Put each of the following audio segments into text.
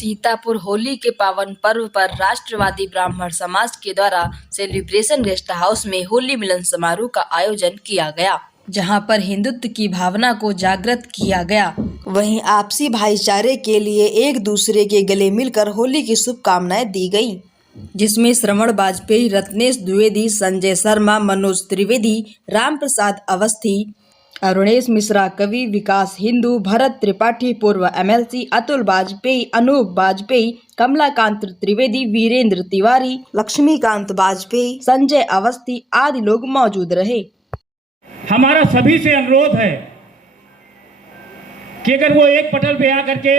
सीतापुर होली के पावन पर्व पर राष्ट्रवादी ब्राह्मण समाज के द्वारा सेलिब्रेशन गेस्ट हाउस में होली मिलन समारोह का आयोजन किया गया, जहां पर हिंदुत्व की भावना को जागृत किया गया। वहीं आपसी भाईचारे के लिए एक दूसरे के गले मिलकर होली की शुभकामनाएं दी गई, जिसमें श्रवण वाजपेयी, रत्नेश द्विवेदी, संजय शर्मा, मनोज त्रिवेदी, राम प्रसाद अवस्थी, अरुणेश मिश्रा, कवि विकास हिंदू, भरत त्रिपाठी, पूर्व MLC, अतुल वाजपेयी, अनूप वाजपेयी, कमलाकांत त्रिवेदी, वीरेंद्र तिवारी, लक्ष्मीकांत वाजपेयी, संजय अवस्थी आदि लोग मौजूद रहे। हमारा सभी से अनुरोध है कि अगर वो एक पटल पे आकर के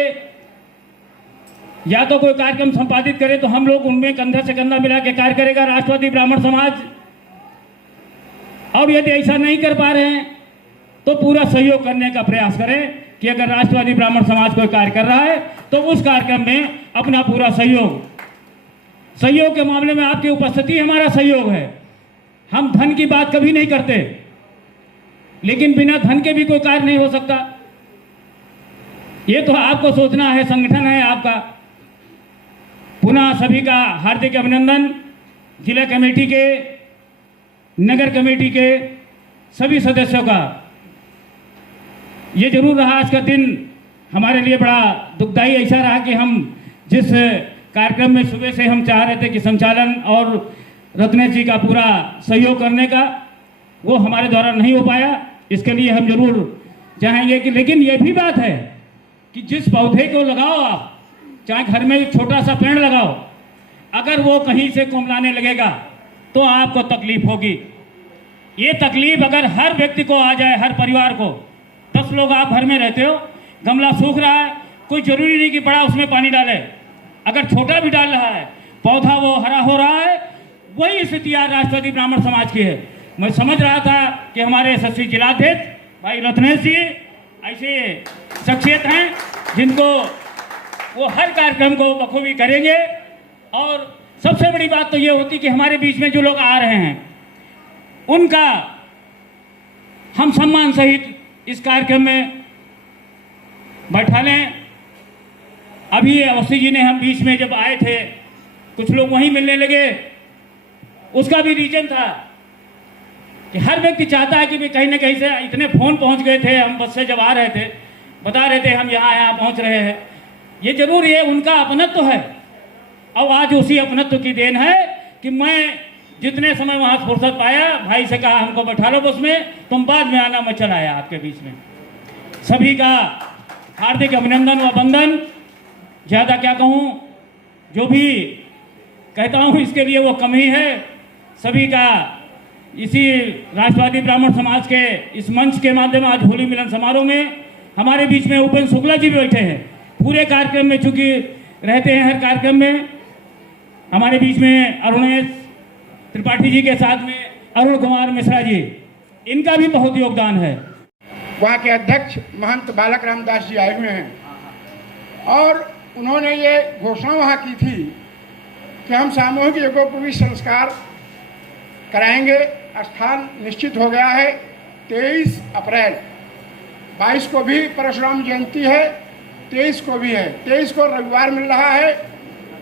या तो कोई कार्यक्रम संपादित करे तो हम लोग उनमें कंधा से कंधा मिला के कार्य करेगा राष्ट्रवादी ब्राह्मण समाज। और यदि ऐसा नहीं कर पा रहे हैं तो पूरा सहयोग करने का प्रयास करें कि अगर राष्ट्रवादी ब्राह्मण समाज कोई कार्य कर रहा है तो उस कार्यक्रम में अपना पूरा सहयोग के मामले में आपकी उपस्थिति हमारा सहयोग है। हम धन की बात कभी नहीं करते, लेकिन बिना धन के भी कोई कार्य नहीं हो सकता। ये तो आपको सोचना है, संगठन है आपका। पुनः सभी का हार्दिक अभिनंदन। जिला कमेटी के, नगर कमेटी के सभी सदस्यों का। ये जरूर रहा आज का दिन हमारे लिए बड़ा दुखदाई ऐसा रहा कि हम जिस कार्यक्रम में सुबह से हम चाह रहे थे कि संचालन और रत्नेश जी का पूरा सहयोग करने का, वो हमारे द्वारा नहीं हो पाया। इसके लिए हम जरूर चाहेंगे कि, लेकिन ये भी बात है कि जिस पौधे को लगाओ आप, चाहे घर में एक छोटा सा पेड़ लगाओ, अगर वो कहीं से कुम्हलाने लगेगा तो आपको तकलीफ होगी। ये तकलीफ अगर हर व्यक्ति को आ जाए, हर परिवार को, 10 लोग आप घर में रहते हो, गमला सूख रहा है, कोई जरूरी नहीं कि बड़ा उसमें पानी डाले, अगर छोटा भी डाल रहा है पौधा वो हरा हो रहा है। वही स्थिति आज राष्ट्रवादी ब्राह्मण समाज की है। मैं समझ रहा था कि हमारे यशस्वी जिलाध्यक्ष भाई रत्नेश जी ऐसे शख्सियत हैं जिनको वो हर कार्यक्रम को बखूबी करेंगे। और सबसे बड़ी बात तो ये होती कि हमारे बीच में जो लोग आ रहे हैं उनका हम सम्मान सहित इस कार्यक्रम में बैठा लें। अभी अवस्थी जी ने, हम बीच में जब आए थे कुछ लोग वहीं मिलने लगे, उसका भी रीजन था कि हर व्यक्ति चाहता है कि भी कहीं ना कहीं से इतने फोन पहुंच गए थे। हम बस से जब आ रहे थे बता रहे थे हम यहाँ पहुंच रहे हैं। ये जरूर ये उनका अपनत्व है और आज उसी अपनत्व की देन है कि मैं जितने समय वहाँ फुर्सत पाया, भाई से कहा हमको बैठा लो बस में, तुम बाद में आना, मैं चला आया आपके बीच में। सभी का हार्दिक अभिनंदन व वंदन। ज़्यादा क्या कहूँ, जो भी कहता हूँ इसके लिए वो कम ही है। सभी का इसी राष्ट्रवादी ब्राह्मण समाज के इस मंच के माध्यम आज होली मिलन समारोह में हमारे बीच में उपेंद्र शुक्ला जी भी बैठे हैं। पूरे कार्यक्रम में चूंकि रहते हैं, हर कार्यक्रम में हमारे बीच में अरुणेश त्रिपाठी जी के साथ में अरुण कुमार मिश्रा जी, इनका भी बहुत योगदान है। वहाँ के अध्यक्ष महंत बालक रामदास जी आए हुए हैं और उन्होंने ये घोषणा वहाँ की थी कि हम सामूहिक यज्ञोपवीत संस्कार कराएंगे। स्थान निश्चित हो गया है 23 अप्रैल। 22 को भी परशुराम जयंती है, 23 को भी है। 23 को रविवार मिल रहा है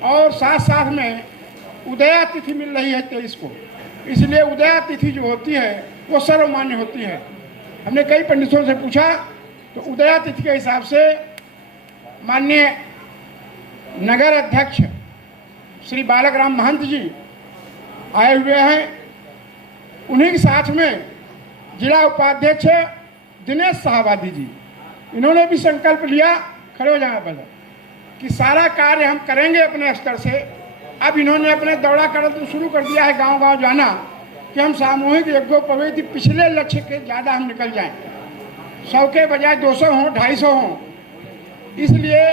और साथ साथ में उदया तिथि मिल रही है 23 को। इसलिए उदया तिथि जो होती है वो सर्वमान्य होती है। हमने कई पंडितों से पूछा तो उदया तिथि के हिसाब से माननीय नगर अध्यक्ष श्री बालक राम महंत जी आए हुए हैं। उन्हीं के साथ में जिला उपाध्यक्ष दिनेश साहबादी जी, इन्होंने भी संकल्प लिया, खड़े हो जाना पहले, कि सारा कार्य हम करेंगे अपने स्तर से। अब इन्होंने अपने दौड़ा कदम शुरू कर दिया है, गांव-गांव जाना, कि हम सामूहिक यज्ञोपवीत पिछले लक्ष्य के ज़्यादा हम निकल जाएं, 100 के बजाय 200 हों, 250 हों। इसलिए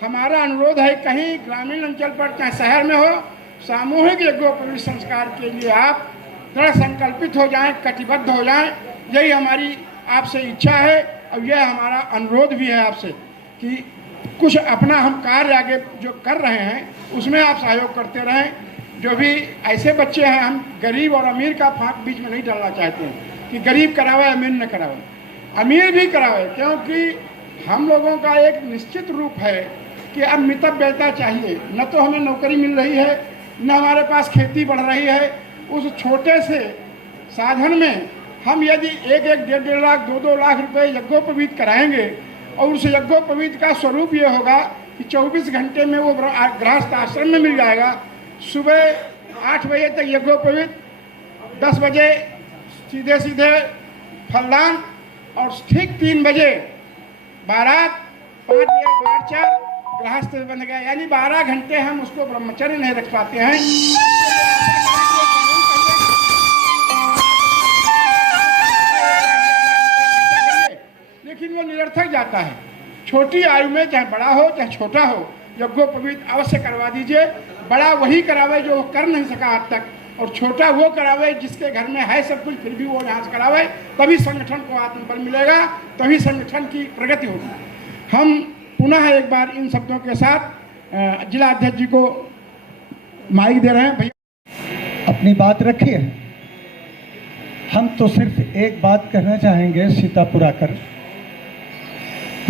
हमारा अनुरोध है कहीं ग्रामीण अंचल पर चाहे शहर में हो, सामूहिक यज्ञोपवीत संस्कार के लिए आप दृढ़ संकल्पित हो जाएं, कटिबद्ध हो जाएं। यही हमारी आपसे इच्छा है और यह हमारा अनुरोध भी है आपसे कि कुछ अपना हम कार्य आगे जो कर रहे हैं उसमें आप सहयोग करते रहें। जो भी ऐसे बच्चे हैं, हम गरीब और अमीर का फांक बीच में नहीं डालना चाहते हैं कि गरीब करावे अमीर न करावे, अमीर भी करावे, क्योंकि हम लोगों का एक निश्चित रूप है कि अब मितव्ययता चाहिए, न तो हमें नौकरी मिल रही है, न हमारे पास खेती बढ़ रही है। उस छोटे से साधन में हम यदि 1-1, 1.5 लाख, 2-2 लाख रुपए यज्ञोपवीत कराएंगे और उस यज्ञोपवीत का स्वरूप ये होगा कि 24 घंटे में वो गृहस्थ आश्रम में मिल जाएगा। सुबह 8 बजे तक यज्ञोपवीत, 10 बजे सीधे सीधे फलदान और ठीक 3 बजे बारात, 5 बजे बारचार, गृहस्थ बन गया। यानी 12 घंटे हम उसको ब्रह्मचर्य नहीं रख पाते हैं। लेकिन वो निरर्थक जाता है। छोटी आयु में चाहे बड़ा हो चाहे छोटा हो, यज्ञोपवीत अवश्य करवा दीजिए। बड़ा वही करावे जो कर नहीं सका आज तक, और छोटा वो करावे जिसके घर में है सब कुछ, फिर भी वो यहाँ से करावे। तभी संगठन को आत्मबल मिलेगा, तभी संगठन की प्रगति होगी। हम पुनः एक बार इन शब्दों के साथ जिला अध्यक्ष जी को माइक दे रहे हैं। भैया अपनी बात रखिए। हम तो सिर्फ एक बात कहना चाहेंगे सीतापुरा कर,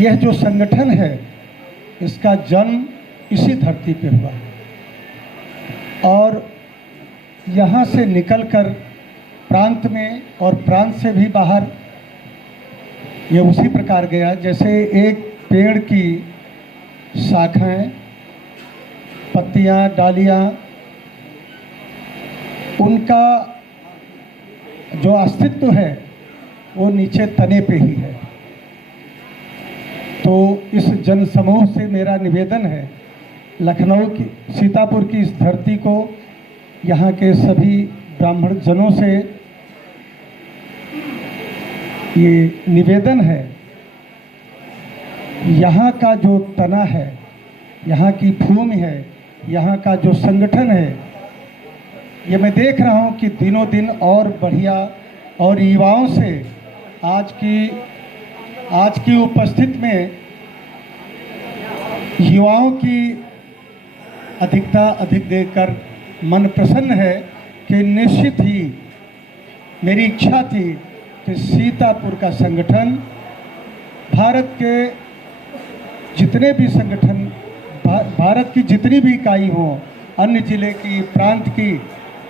यह जो संगठन है इसका जन्म इसी धरती पे हुआ और यहाँ से निकलकर प्रांत में और प्रांत से भी बाहर ये उसी प्रकार गया जैसे एक पेड़ की शाखाएं, पत्तियां, डालियां, उनका जो अस्तित्व है वो नीचे तने पे ही है। तो इस जनसमूह से मेरा निवेदन है, लखनऊ की, सीतापुर की इस धरती को, यहाँ के सभी ब्राह्मण जनों से ये निवेदन है, यहाँ का जो तना है, यहाँ की भूमि है, यहाँ का जो संगठन है, ये मैं देख रहा हूँ कि दिनों दिन और बढ़िया और युवाओं से आज की उपस्थिति में युवाओं की अधिक देखकर मन प्रसन्न है कि निश्चित ही मेरी इच्छा थी कि सीतापुर का संगठन भारत के जितने भी संगठन, भारत की जितनी भी इकाई हो, अन्य जिले की, प्रांत की,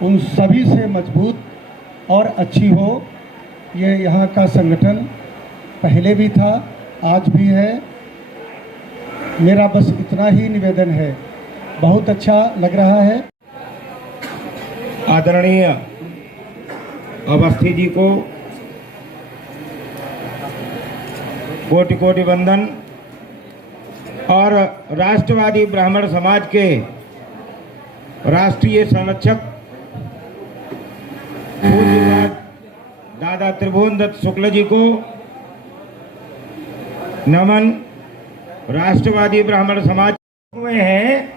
उन सभी से मजबूत और अच्छी हो। ये यहाँ का संगठन पहले भी था, आज भी है। मेरा बस इतना ही निवेदन है। बहुत अच्छा लग रहा है। आदरणीय अवस्थी जी को कोटि कोटि वंदन और राष्ट्रवादी ब्राह्मण समाज के राष्ट्रीय संरक्षक दादा त्रिभुवन दत्त शुक्ल जी को नमन। राष्ट्रवादी ब्राह्मण समाज हुए हैं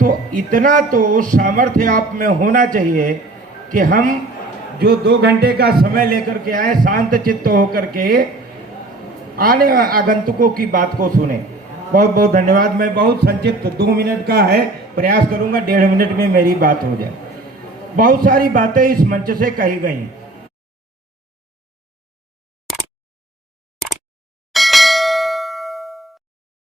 तो इतना तो सामर्थ्य आप में होना चाहिए कि हम जो 2 घंटे का समय लेकर के आए, शांत चित्त होकर के आने आगंतुकों की बात को सुने। बहुत बहुत धन्यवाद। मैं बहुत संक्षिप्त 2 मिनट का है, प्रयास करूंगा 1.5 मिनट में मेरी बात हो जाए। बहुत सारी बातें इस मंच से कही गई।